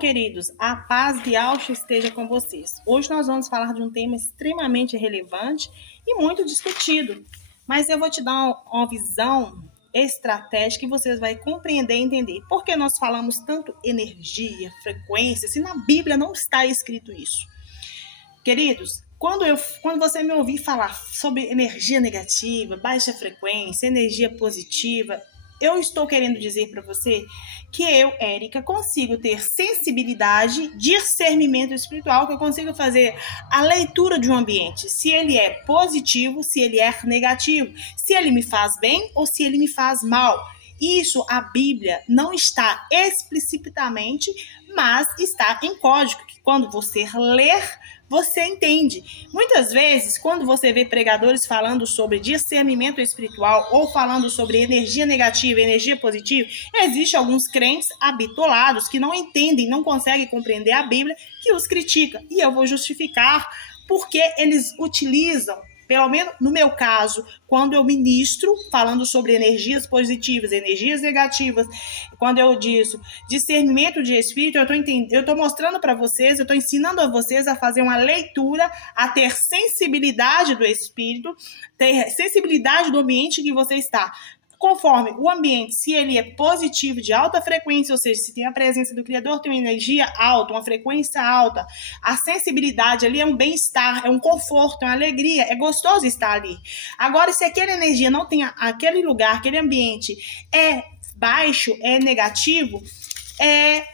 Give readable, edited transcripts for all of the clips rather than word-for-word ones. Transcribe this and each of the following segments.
Queridos, a paz de Alcha esteja com vocês. Hoje nós vamos falar de um tema extremamente relevante e muito discutido, mas eu vou te dar uma visão estratégica que vocês vão compreender e entender. Por que nós falamos tanto energia, frequência, se na Bíblia não está escrito isso? Queridos, quando você me ouvir falar sobre energia negativa, baixa frequência, energia positiva, eu estou querendo dizer para você que eu, Érica, consigo ter sensibilidade, discernimento espiritual, que eu consigo fazer a leitura de um ambiente, se ele é positivo, se ele é negativo, se ele me faz bem ou se ele me faz mal. Isso a Bíblia não está explicitamente, mas está em código, que quando você ler, você entende. Muitas vezes, quando você vê pregadores falando sobre discernimento espiritual ou falando sobre energia negativa e energia positiva, existem alguns crentes habitolados que não entendem, não conseguem compreender a Bíblia, que os critica. E eu vou justificar porque eles utilizam, pelo menos no meu caso, quando eu ministro falando sobre energias positivas, energias negativas, quando eu digo discernimento de espírito, eu estou mostrando para vocês, eu estou ensinando a vocês a fazer uma leitura, a ter sensibilidade do espírito, ter sensibilidade do ambiente que você está. Conforme o ambiente, se ele é positivo, de alta frequência, ou seja, se tem a presença do Criador, tem uma energia alta, uma frequência alta, a sensibilidade ali é um bem-estar, é um conforto, é uma alegria, é gostoso estar ali. Agora, se aquela energia não tem aquele lugar, aquele ambiente é baixo, é negativo,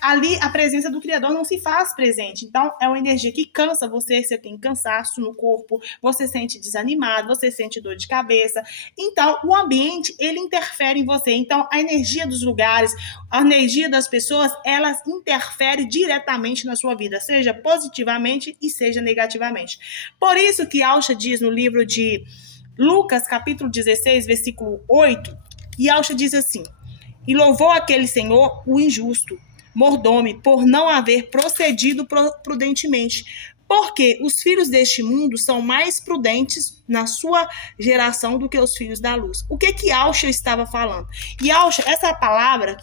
ali a presença do Criador não se faz presente. Então, é uma energia que cansa você tem cansaço no corpo, você sente desanimado, você sente dor de cabeça. Então, o ambiente, ele interfere em você. Então, a energia dos lugares, a energia das pessoas, elas interferem diretamente na sua vida, seja positivamente e seja negativamente. Por isso que Alcha diz no livro de Lucas, capítulo 16, versículo 8, e Alcha diz assim: e louvou aquele senhor, o injusto, mordomo, por não haver procedido prudentemente. Porque os filhos deste mundo são mais prudentes na sua geração do que os filhos da luz. O que Alcha estava falando? E Alcha, essa palavra,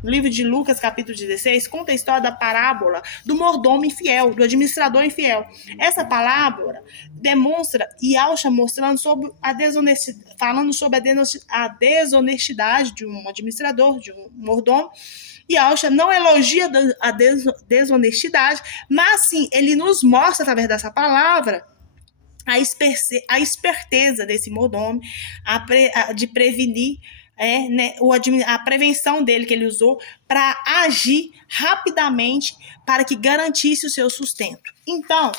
no livro de Lucas, capítulo 16, conta a história da parábola do mordomo infiel, do administrador infiel. Essa palavra demonstra, e Alcha mostrando sobre a desonestidade, falando sobre a desonestidade de um administrador, de um mordomo. E Alcha não elogia a desonestidade, mas sim, ele nos mostra, através dessa palavra, a esperteza desse mordomo, de prevenir, a prevenção dele que ele usou para agir rapidamente para que garantisse o seu sustento. Então,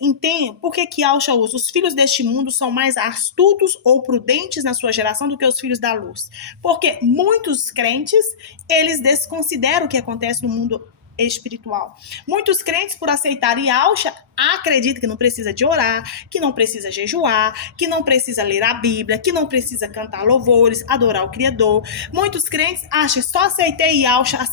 entende por que Alcha usa? Os filhos deste mundo são mais astutos ou prudentes na sua geração do que os filhos da luz. Porque muitos crentes, eles desconsideram o que acontece no mundo espiritual. Muitos crentes, por aceitarem Alcha, acreditam que não precisa de orar, que não precisa jejuar, que não precisa ler a Bíblia, que não precisa cantar louvores, adorar o Criador. Muitos crentes acham que só aceitei Alcha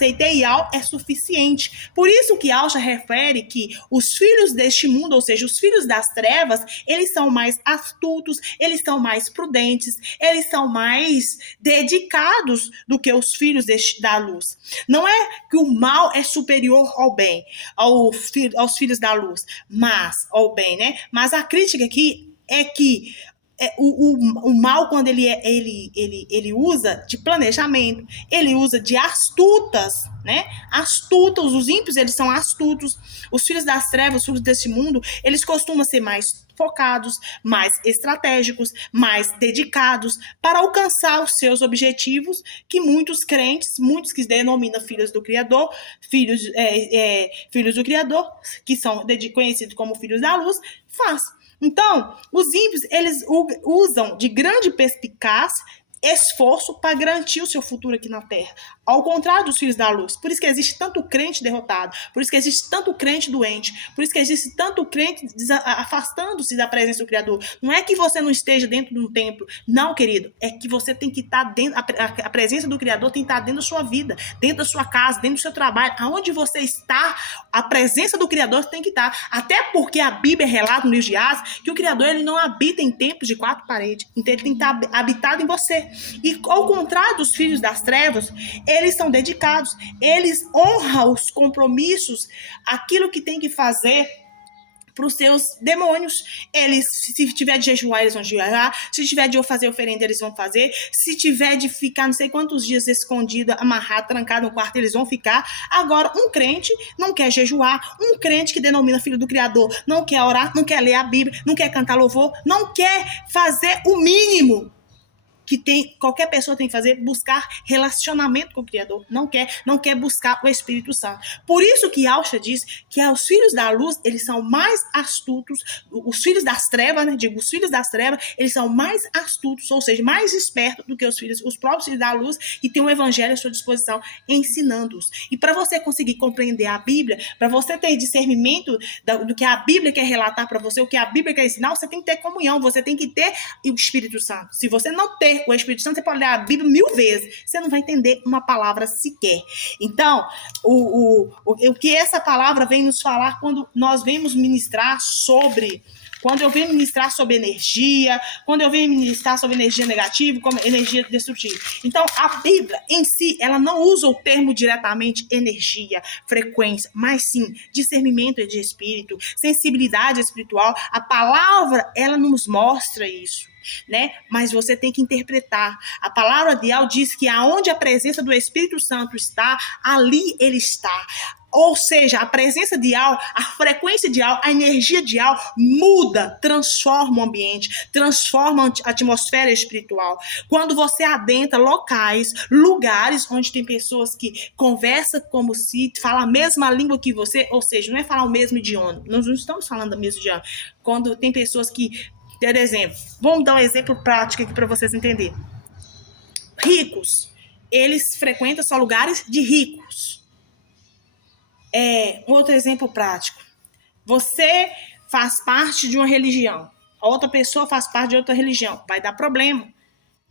é suficiente. Por isso que Alcha refere que os filhos deste mundo, ou seja, os filhos das trevas, eles são mais astutos, eles são mais prudentes, eles são mais dedicados do que os filhos da luz. Não é que o mal é superior ao bem, aos filhos da luz, mas ao bem, né? Mas a crítica aqui é que o mal, quando ele usa de planejamento, ele usa de astutas, né? Astutos, os ímpios, eles são astutos. Os filhos das trevas, os filhos desse mundo, eles costumam ser mais focados, mais estratégicos, mais dedicados para alcançar os seus objetivos, que muitos crentes, muitos que denominam filhos do Criador, filhos do Criador, que são conhecidos como filhos da luz, faz. Então, os ímpios, eles usam de grande perspicácia, esforço para garantir o seu futuro aqui na Terra. Ao contrário dos filhos da luz. Por isso que existe tanto crente derrotado, por isso que existe tanto crente doente, por isso que existe tanto crente afastando-se da presença do Criador. Não é que você não esteja dentro de um templo, não, querido, é que você tem que estar dentro, a presença do Criador tem que estar dentro da sua vida, dentro da sua casa, dentro do seu trabalho, aonde você está, a presença do Criador tem que estar, até porque a Bíblia relata no livro de Atos que o Criador, ele não habita em templos de 4 paredes, então ele tem que estar habitado em você. E ao contrário dos filhos das trevas, eles são dedicados, eles honram os compromissos, aquilo que tem que fazer para os seus demônios. Eles, se tiver de jejuar, eles vão jejuar. Se tiver de fazer oferenda, eles vão fazer. Se tiver de ficar não sei quantos dias escondido, amarrado, trancado no quarto, eles vão ficar. Agora, um crente não quer jejuar, um crente que denomina filho do Criador não quer orar, não quer ler a Bíblia, não quer cantar louvor, não quer fazer o mínimo que qualquer pessoa tem que fazer, buscar relacionamento com o Criador. Não quer buscar o Espírito Santo. Por isso que Yahshua diz que os filhos da luz, eles são mais astutos, os filhos das trevas, né? Os filhos das trevas, eles são mais astutos, ou seja, mais espertos do que os próprios filhos da luz, e tem o evangelho à sua disposição, ensinando-os. E para você conseguir compreender a Bíblia, para você ter discernimento do que a Bíblia quer relatar para você, o que a Bíblia quer ensinar, você tem que ter comunhão, você tem que ter o Espírito Santo. Se você não ter o Espírito Santo, você pode ler a Bíblia 1000 vezes, você não vai entender uma palavra sequer. Então, o que essa palavra vem nos falar quando nós vemos ministrar sobre... Quando eu venho ministrar sobre energia, quando eu venho ministrar sobre energia negativa, como energia destrutiva. Então, a Bíblia em si, ela não usa o termo diretamente energia, frequência, mas sim discernimento de espírito, sensibilidade espiritual. A palavra, ela nos mostra isso, né? Mas você tem que interpretar. A palavra de Yahweh diz que aonde a presença do Espírito Santo está, ali ele está. Ou seja, a presença de Yahweh, a frequência de Yahweh, a energia de Yahweh muda, transforma o ambiente, transforma a atmosfera espiritual. Quando você adentra lugares onde tem pessoas que conversam como se falam a mesma língua que você, ou seja, não é falar o mesmo idioma, nós não estamos falando o mesmo idioma. Quando tem pessoas que, por exemplo, vamos dar um exemplo prático aqui para vocês entenderem. Ricos, eles frequentam só lugares de ricos. Um outro exemplo prático. Você faz parte de uma religião, a outra pessoa faz parte de outra religião. Vai dar problema.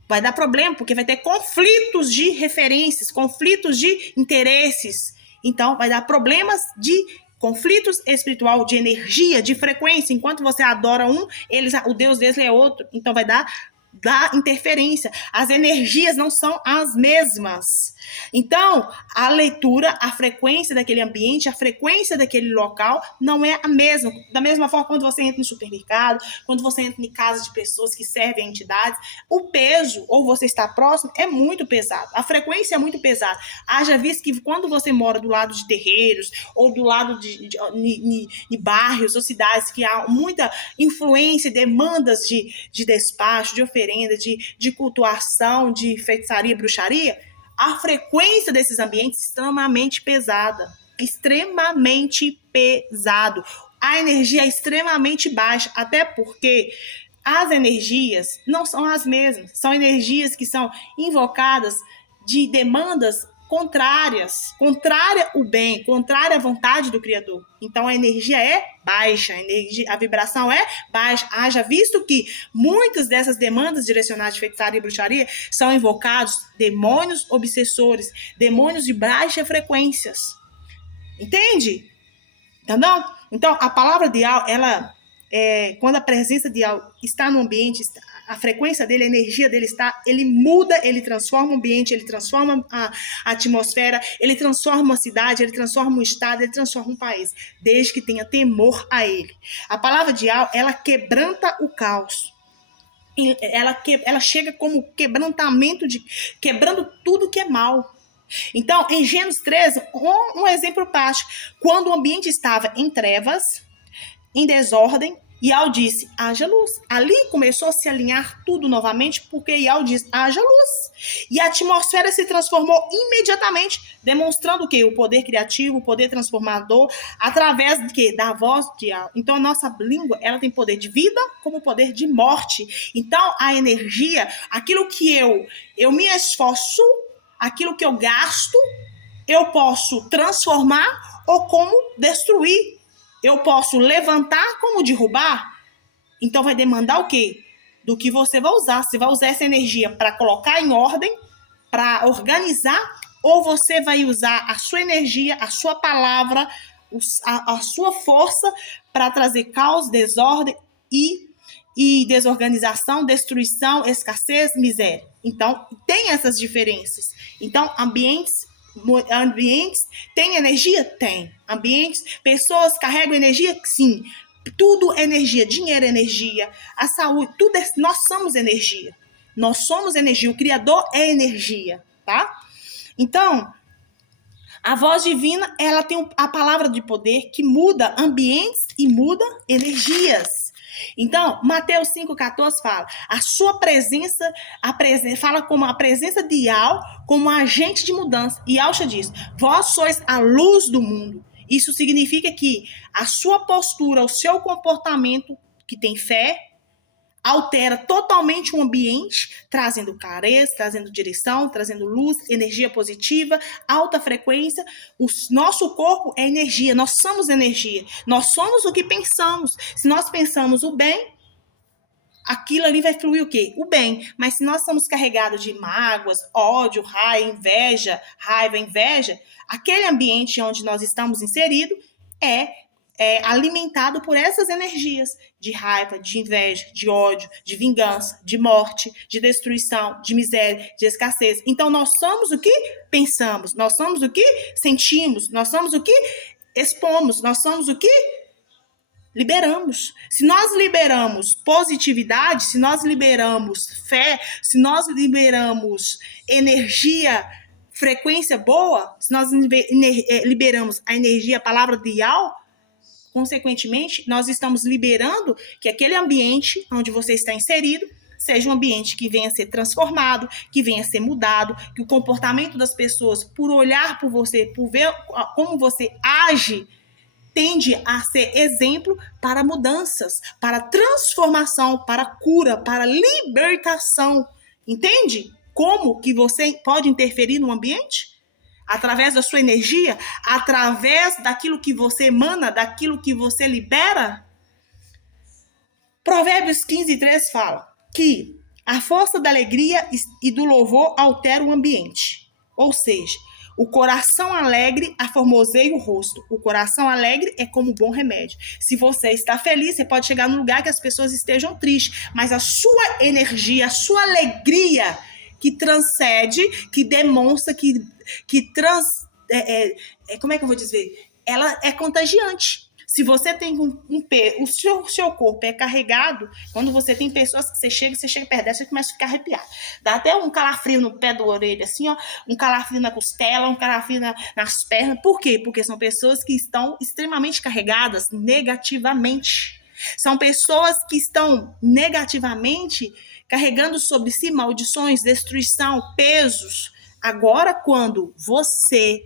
Vai dar problema, porque vai ter conflitos de referências, conflitos de interesses. Então, vai dar problemas de conflitos espiritual, de energia, de frequência. Enquanto você adora um, o Deus deles é outro. Então, vai dar interferência. As energias não são as mesmas. Então, a leitura, a frequência daquele ambiente, a frequência daquele local não é a mesma. Da mesma forma, quando você entra no supermercado, quando você entra em casa de pessoas que servem a entidades, o peso, ou você está próximo, é muito pesado. A frequência é muito pesada. Haja visto que quando você mora do lado de terreiros, ou do lado de bairros ou cidades que há muita influência e demandas de despacho, de oferenda, de cultuação, de feitiçaria, bruxaria, a frequência desses ambientes é extremamente pesada. Extremamente pesado. A energia é extremamente baixa, até porque as energias não são as mesmas. São energias que são invocadas de demandas contrária o bem, contrária à vontade do Criador. Então a energia é baixa, a vibração é baixa. Haja visto que muitas dessas demandas direcionadas de feitiçaria e bruxaria são invocados demônios obsessores, demônios de baixa frequências. Entende? Entendeu? Então a palavra de Yahweh, quando a presença de Yahweh está no ambiente, a frequência dele, a energia dele ele muda, ele transforma o ambiente, ele transforma a atmosfera, ele transforma uma cidade, ele transforma um estado, ele transforma um país, desde que tenha temor a ele. A palavra de Yahweh, ela quebranta o caos. Ela chega como quebrantamento, quebrando tudo que é mal. Então, em Gênesis 13, um exemplo prático. Quando o ambiente estava em trevas, em desordem, Yahweh disse, haja luz. Ali começou a se alinhar tudo novamente, porque Yahweh disse, haja luz. E a atmosfera se transformou imediatamente, demonstrando que o poder criativo, o poder transformador, através da voz de Yahweh. Então, a nossa língua, ela tem poder de vida, como poder de morte. Então, a energia, aquilo que eu me esforço, aquilo que eu gasto, eu posso transformar ou como destruir. Eu posso levantar como derrubar. Então vai demandar o quê? Do que você vai usar. Você vai usar essa energia para colocar em ordem, para organizar, ou você vai usar a sua energia, a sua palavra, a sua força para trazer caos, desordem e desorganização, destruição, escassez, miséria. Então, tem essas diferenças. Então, ambientes ambientes têm energia? Tem. Ambientes, pessoas carregam energia? Sim. Tudo é energia. Dinheiro é energia. A saúde, tudo é, nós somos energia. Nós somos energia. O Criador é energia, tá? Então, a voz divina, ela tem a palavra de poder que muda ambientes e muda energias. Então, Mateus 5,14 fala, a sua presença, fala como a presença de Yahweh como agente de mudança. E Yahshua diz, vós sois a luz do mundo. Isso significa que a sua postura, o seu comportamento, que tem fé, altera totalmente o ambiente, trazendo clareza, trazendo direção, trazendo luz, energia positiva, alta frequência. O nosso corpo é energia, nós somos energia. Nós somos o que pensamos. Se nós pensamos o bem, aquilo ali vai fluir o quê? O bem. Mas se nós somos carregados de mágoas, ódio, raiva, inveja, aquele ambiente onde nós estamos inseridos é alimentado por essas energias de raiva, de inveja, de ódio, de vingança, de morte, de destruição, de miséria, de escassez. Então, nós somos o que pensamos, nós somos o que sentimos, nós somos o que expomos, nós somos o que liberamos. Se nós liberamos positividade, se nós liberamos fé, se nós liberamos energia, frequência boa, se nós liberamos a energia, a palavra de Yahweh, consequentemente, nós estamos liberando que aquele ambiente onde você está inserido seja um ambiente que venha a ser transformado, que venha a ser mudado, que o comportamento das pessoas, por olhar por você, por ver como você age, tende a ser exemplo para mudanças, para transformação, para cura, para libertação. Entende? Como que você pode interferir no ambiente? Através da sua energia, através daquilo que você emana, daquilo que você libera. Provérbios 15:3 fala que a força da alegria e do louvor altera o ambiente. Ou seja, o coração alegre aformoseia o rosto. O coração alegre é como um bom remédio. Se você está feliz, você pode chegar num lugar que as pessoas estejam tristes, mas a sua energia, a sua alegria que transcende, que demonstra, que como é que eu vou dizer? Ela é contagiante. Se você tem o seu corpo é carregado, quando você tem pessoas que você chega perto dela, você começa a ficar arrepiado. Dá até um calafrio no pé da orelha, assim, ó, um calafrio na costela, um calafrio nas pernas. Por quê? Porque são pessoas que estão extremamente carregadas negativamente. São pessoas que estão negativamente carregando sobre si maldições, destruição, pesos. Agora, quando você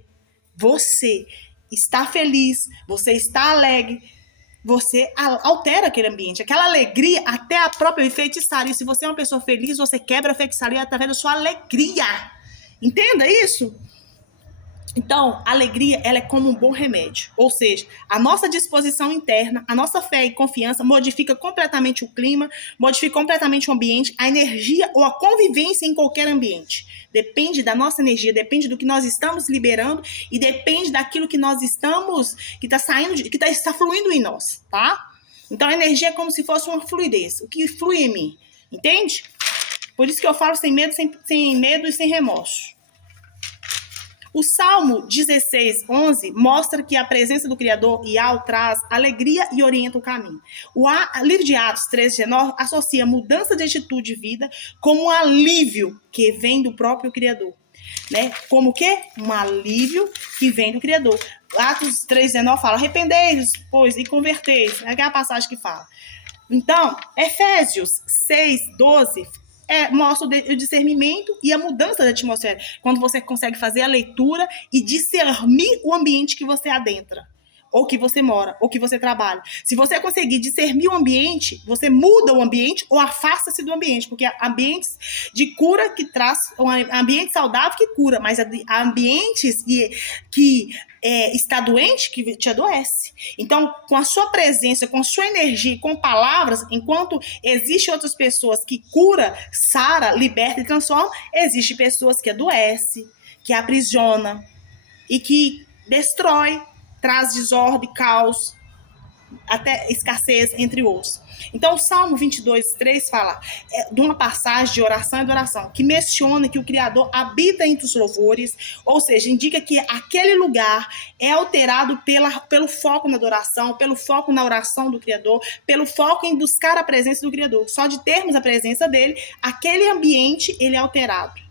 está feliz, você está alegre, você altera aquele ambiente. Aquela alegria, até a própria feitiçaria. Se você é uma pessoa feliz, você quebra a feitiçaria através da sua alegria. Entenda isso? Então, a alegria, ela é como um bom remédio. Ou seja, a nossa disposição interna, a nossa fé e confiança modifica completamente o clima, modifica completamente o ambiente, a energia ou a convivência em qualquer ambiente. Depende da nossa energia, depende do que nós estamos liberando e depende daquilo que nós estamos, que está saindo, que está fluindo em nós, tá? Então, a energia é como se fosse uma fluidez, o que flui em mim, entende? Por isso que eu falo sem medo e sem remorso. O Salmo 16:11 mostra que a presença do Criador Yahweh traz alegria e orienta o caminho. O livro de Atos 13:19 associa mudança de atitude de vida com um alívio que vem do próprio Criador. Né? Como o quê? Um alívio que vem do Criador. Atos 3:19 fala, arrependei-vos, pois, e convertei-vos. É a passagem que fala. Então, Efésios 6:12 mostra o discernimento e a mudança da atmosfera. Quando você consegue fazer a leitura e discernir o ambiente que você adentra, ou que você mora, ou que você trabalha. Se você conseguir discernir o ambiente, você muda o ambiente ou afasta-se do ambiente, porque há ambientes de cura que traz, um ambiente saudável que cura, mas há ambientes que está doente que te adoece. Então, com a sua presença, com a sua energia, com palavras, enquanto existem outras pessoas que cura, sara, liberta e transforma, existem pessoas que adoecem, que aprisiona e que destrói, traz desordem, caos, até escassez, entre outros. Então, o Salmo 22:3 fala de uma passagem de oração e adoração, que menciona que o Criador habita entre os louvores, ou seja, indica que aquele lugar é alterado pelo foco na adoração, pelo foco na oração do Criador, pelo foco em buscar a presença do Criador. Só de termos a presença dele, aquele ambiente ele é alterado.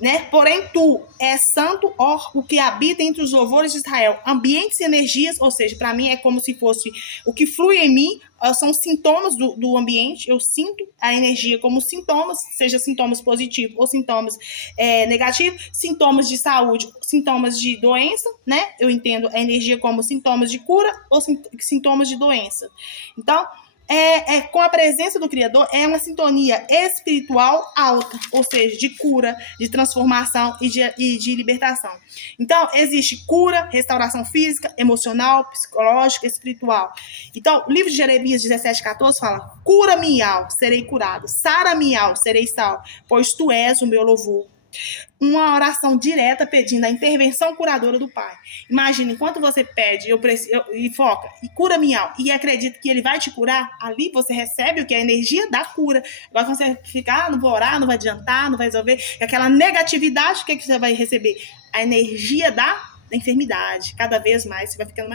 Né? Porém, tu és santo, ó, o que habita entre os louvores de Israel. Ambientes e energias, ou seja, para mim é como se fosse o que flui em mim, são sintomas do ambiente. Eu sinto a energia como sintomas, seja sintomas positivos ou sintomas negativos, sintomas de saúde, sintomas de doença, né? Eu entendo a energia como sintomas de cura ou sintomas de doença. Então, com a presença do Criador, é uma sintonia espiritual alta, ou seja, de cura, de transformação e de libertação. Então, existe cura, restauração física, emocional, psicológica, espiritual. Então, o livro de Jeremias 17:14 fala: cura minha alma, serei curado, sara minha alma, serei salvo, pois tu és o meu louvor. Uma oração direta pedindo a intervenção curadora do Pai. Imagina, enquanto você pede e foca, e cura minha alma, e acredita que ele vai te curar, ali você recebe o que é a energia da cura. Agora, quando você ficar, não vou orar, não vai adiantar, não vai resolver, aquela negatividade, o que você vai receber? A energia da enfermidade. Cada vez mais você vai ficando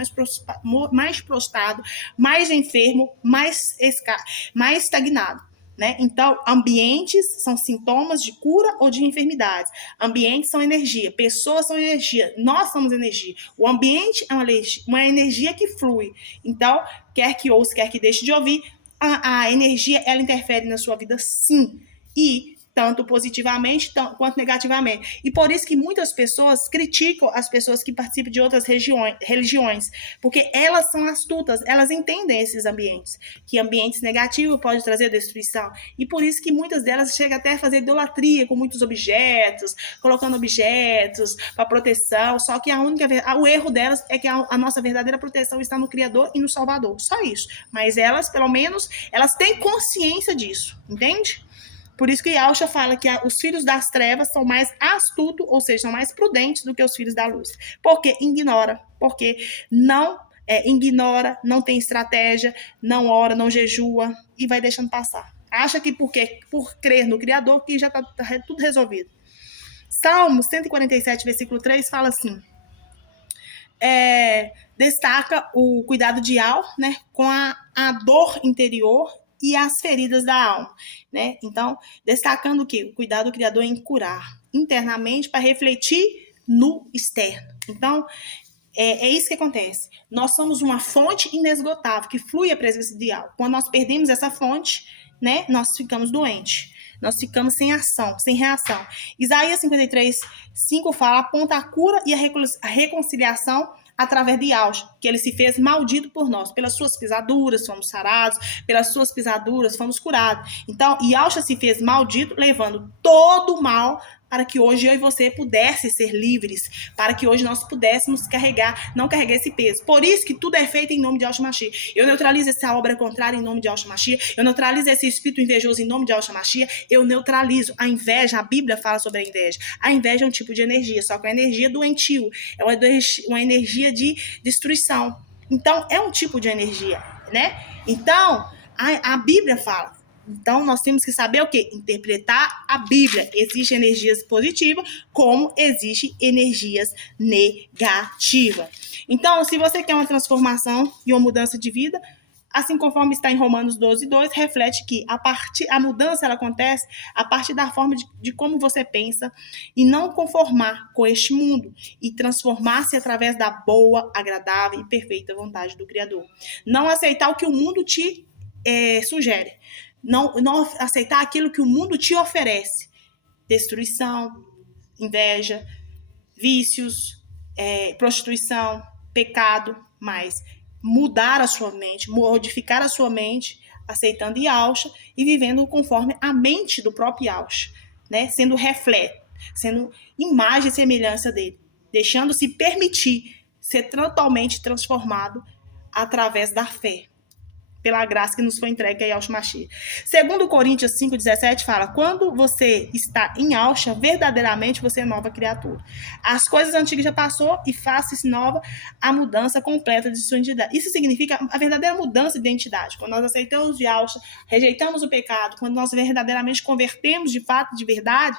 mais prostrado, mais enfermo, mais estagnado. Né? Então, ambientes são sintomas de cura ou de enfermidades. Ambientes são energia, pessoas são energia, nós somos energia. O ambiente é uma energia que flui. Então, quer que ouça, quer que deixe de ouvir, a energia ela interfere na sua vida, sim. E tanto positivamente quanto negativamente. E por isso que muitas pessoas criticam as pessoas que participam de outras religiões, porque elas são astutas, elas entendem esses ambientes, que ambientes negativos podem trazer destruição. E por isso que muitas delas chegam até a fazer idolatria com muitos objetos, colocando objetos para proteção, só que o erro delas é que a nossa verdadeira proteção está no Criador e no Salvador, só isso. Mas elas, pelo menos, elas têm consciência disso, entende? Por isso que Yahshua fala que os filhos das trevas são mais astutos, ou seja, são mais prudentes do que os filhos da luz. Porque ignora, porque não ignora, não tem estratégia, não ora, não jejua e vai deixando passar. Acha que por crer no Criador que já está tudo resolvido. Salmo 147, versículo 3 fala assim, destaca o cuidado de Al, né, com a dor interior e as feridas da alma, né? Então, destacando o quê? O cuidado do Criador em curar internamente para refletir no externo. Então, é isso que acontece. Nós somos uma fonte inesgotável que flui a presença de algo. Quando nós perdemos essa fonte, né, nós ficamos doentes. Nós ficamos sem ação, sem reação. Isaías 53:5 fala: aponta a cura e a reconciliação através de Yahshua, que ele se fez maldito por nós. Pelas suas pisaduras fomos sarados, pelas suas pisaduras fomos curados. Então, Yahshua se fez maldito, levando todo o mal para que hoje eu e você pudessem ser livres, para que hoje nós pudéssemos não carregar esse peso. Por isso que tudo é feito em nome de Yahshua Mashiach. Eu neutralizo essa obra contrária em nome de Yahshua Mashiach. Eu neutralizo esse espírito invejoso em nome de Yahshua Mashiach. Eu neutralizo a inveja. A Bíblia fala sobre a inveja. A inveja é um tipo de energia, só que é uma energia doentio. É uma energia de destruição. Então, é um tipo de energia, né? Então, a Bíblia fala. Então, nós temos que saber o quê? Interpretar a Bíblia. Existem energias positivas, como existem energias negativas. Então, se você quer uma transformação e uma mudança de vida, assim conforme está em Romanos 12:2, reflete que a mudança ela acontece a partir da forma de como você pensa e não conformar com este mundo e transformar-se através da boa, agradável e perfeita vontade do Criador. Não aceitar o que o mundo te sugere. Não aceitar aquilo que o mundo te oferece. Destruição, inveja, vícios, prostituição, pecado, mas mudar a sua mente, modificar a sua mente, aceitando Yahshua e vivendo conforme a mente do próprio Yahshua, né? Sendo reflexo, sendo imagem e semelhança dele, deixando-se permitir ser totalmente transformado através da fé. pela graça que nos foi entregue a Yahshua Mashiach. Segundo Coríntios 5,17 fala, quando você está em Yahshua, verdadeiramente você é nova criatura. As coisas antigas já passou e faça-se nova a mudança completa de sua identidade. Isso significa a verdadeira mudança de identidade. Quando nós aceitamos Yahshua, rejeitamos o pecado, quando nós verdadeiramente convertemos de fato, de verdade,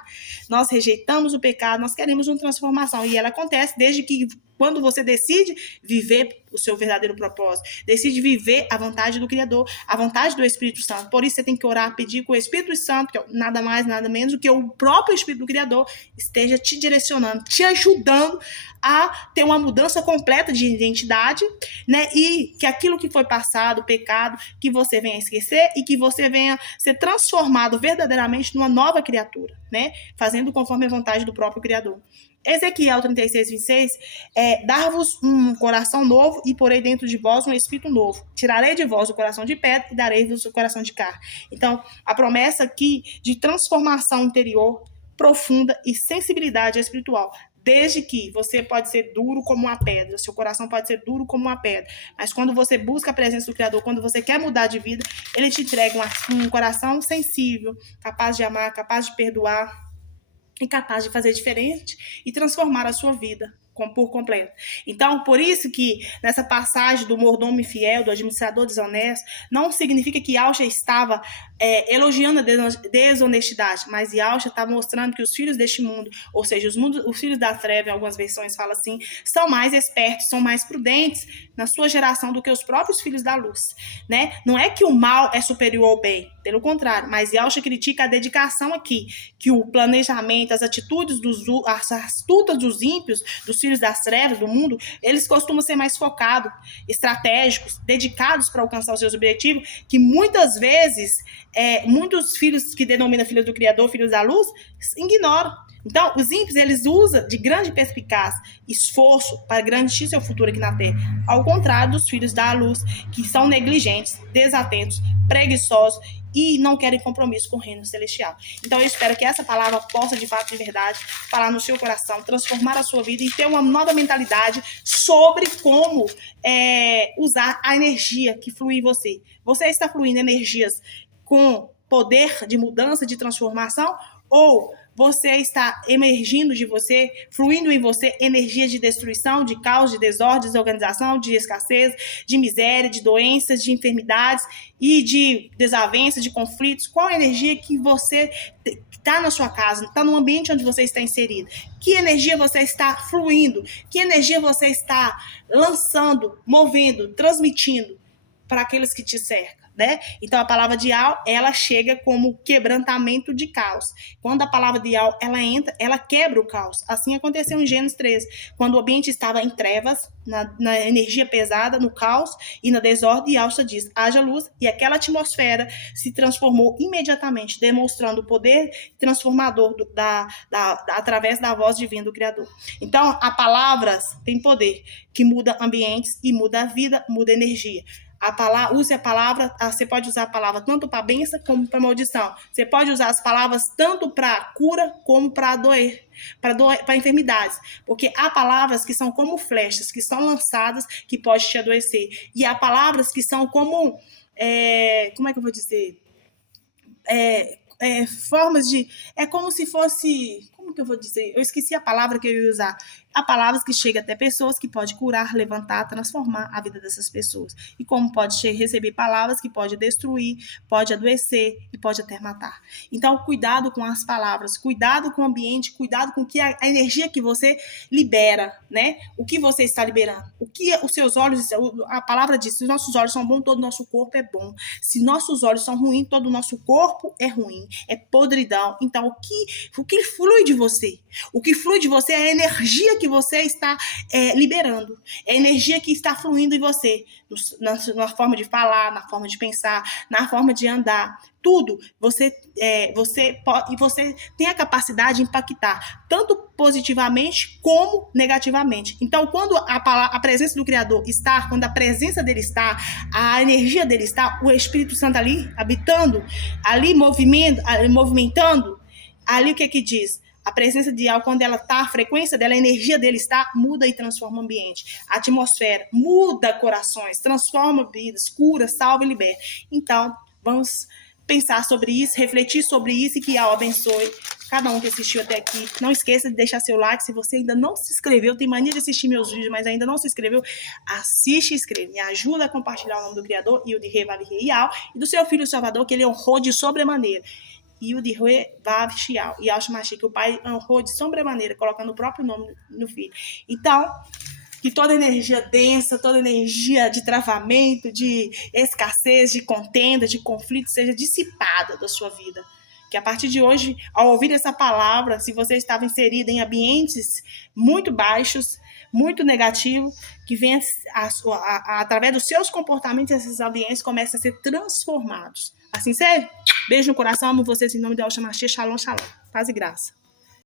nós rejeitamos o pecado, nós queremos uma transformação. E ela acontece desde que quando você decide viver o seu verdadeiro propósito, decide viver a vontade do Criador, a vontade do Espírito Santo. Por isso você tem que orar, pedir que o Espírito Santo, que é nada mais, nada menos do que o próprio Espírito do Criador, esteja te direcionando, te ajudando a ter uma mudança completa de identidade, né? E que aquilo que foi passado, o pecado, que você venha esquecer e que você venha ser transformado verdadeiramente numa nova criatura, né? Fazendo conforme a vontade do próprio Criador. Ezequiel 36:26, dar-vos um coração novo e porei dentro de vós um espírito novo. Tirarei de vós o coração de pedra e darei-vos o coração de carne. Então, a promessa aqui de transformação interior profunda e sensibilidade espiritual. Desde que você pode ser duro como uma pedra, seu coração pode ser duro como uma pedra, mas quando você busca a presença do Criador, quando você quer mudar de vida, ele te entrega um coração sensível, capaz de amar, capaz de perdoar, e capaz de fazer diferente e transformar a sua vida por completo. Então, por isso que nessa passagem do mordomo infiel, do administrador desonesto, não significa que Yahshua estava elogiando a desonestidade, mas Yahshua estava mostrando que os filhos deste mundo, ou seja, os filhos da treva, em algumas versões fala assim, são mais espertos, são mais prudentes na sua geração do que os próprios filhos da luz, né? Não é que o mal é superior ao bem, pelo contrário, mas Yahshua critica a dedicação aqui, que o planejamento, as atitudes, as astutas dos ímpios, dos filhos das trevas, do mundo, eles costumam ser mais focados, estratégicos, dedicados para alcançar os seus objetivos, que muitas vezes, muitos filhos que denominam filhos do Criador, filhos da luz, ignoram. Então, os ímpios, eles usam de grande perspicácia, esforço para garantir seu futuro aqui na Terra, ao contrário dos filhos da luz, que são negligentes, desatentos, preguiçosos e não querem compromisso com o reino celestial. Então, eu espero que essa palavra possa, de fato, de verdade, falar no seu coração, transformar a sua vida e ter uma nova mentalidade sobre como usar a energia que flui em você. Você está fluindo energias com poder de mudança, de transformação, ou você está emergindo de você, fluindo em você energia de destruição, de caos, de desordem, de desorganização, de escassez, de miséria, de doenças, de enfermidades e de desavenças, de conflitos? Qual a energia que você está na sua casa, está no ambiente onde você está inserido? Que energia você está fluindo? Que energia você está lançando, movendo, transmitindo para aqueles que te cercam? Né? Então a palavra de Yah, ela chega como quebrantamento de caos. Quando a palavra de Yah, ela entra, ela quebra o caos. Assim aconteceu em Gênesis 13, quando o ambiente estava em trevas, na energia pesada, no caos e na desordem, Yahshua diz, haja luz, e aquela atmosfera se transformou imediatamente, demonstrando o poder transformador através da voz divina do Criador. Então, a palavras tem poder que muda ambientes e muda a vida, muda a energia. Use a palavra, você pode usar a palavra tanto para bênção como para maldição. Você pode usar as palavras tanto para cura como para para enfermidades. Porque há palavras que são como flechas, que são lançadas, que pode te adoecer. E há palavras que são como, como é que eu vou dizer? Formas de... É como se fosse... Como que eu vou dizer? Eu esqueci a palavra que eu ia usar. Há palavras que chegam até pessoas que pode curar, levantar, transformar a vida dessas pessoas. E como pode receber palavras que pode destruir, pode adoecer e pode até matar. Então, cuidado com as palavras, cuidado com o ambiente, cuidado com a energia que você libera, né? O que você está liberando. O que os seus olhos... A palavra diz, se os nossos olhos são bons, todo o nosso corpo é bom. Se nossos olhos são ruins, todo o nosso corpo é ruim. É podridão. Então, o que flui de você? O que flui de você é a energia que você está liberando. É a energia que está fluindo em você. Na forma de falar, na forma de pensar, na forma de andar. Tudo. Você tem a capacidade de impactar, tanto positivamente como negativamente. Então, quando a presença do Criador está, quando a presença dele está, a energia dele está, o Espírito Santo ali, habitando, ali movimentando, ali o que diz? A presença de Yahweh, quando ela está, a frequência dela, a energia dele está, muda e transforma o ambiente. A atmosfera muda corações, transforma vidas, cura, salva e liberta. Então, vamos pensar sobre isso, refletir sobre isso e que Yahweh abençoe cada um que assistiu até aqui. Não esqueça de deixar seu like. Se você ainda não se inscreveu, tem mania de assistir meus vídeos, mas ainda não se inscreveu, assiste e inscreve. Me ajuda a compartilhar o nome do Criador e o de Rei Vav Yahweh e do seu Filho Salvador, que ele honrou de sobremaneira. E o de Rei Vav Shial, e Alshamashi, que o pai honrou de sobremaneira, colocando o próprio nome no filho. Então, que toda energia densa, toda energia de travamento, de escassez, de contenda, de conflito, seja dissipada da sua vida. Que a partir de hoje, ao ouvir essa palavra, se você estava inserido em ambientes muito baixos, muito negativos, que venha através dos seus comportamentos, esses ambientes comecem a ser transformados. Assim seja. Beijo no coração, amo vocês em nome de Alshamashi. Shalom, shalom. Paz e graça.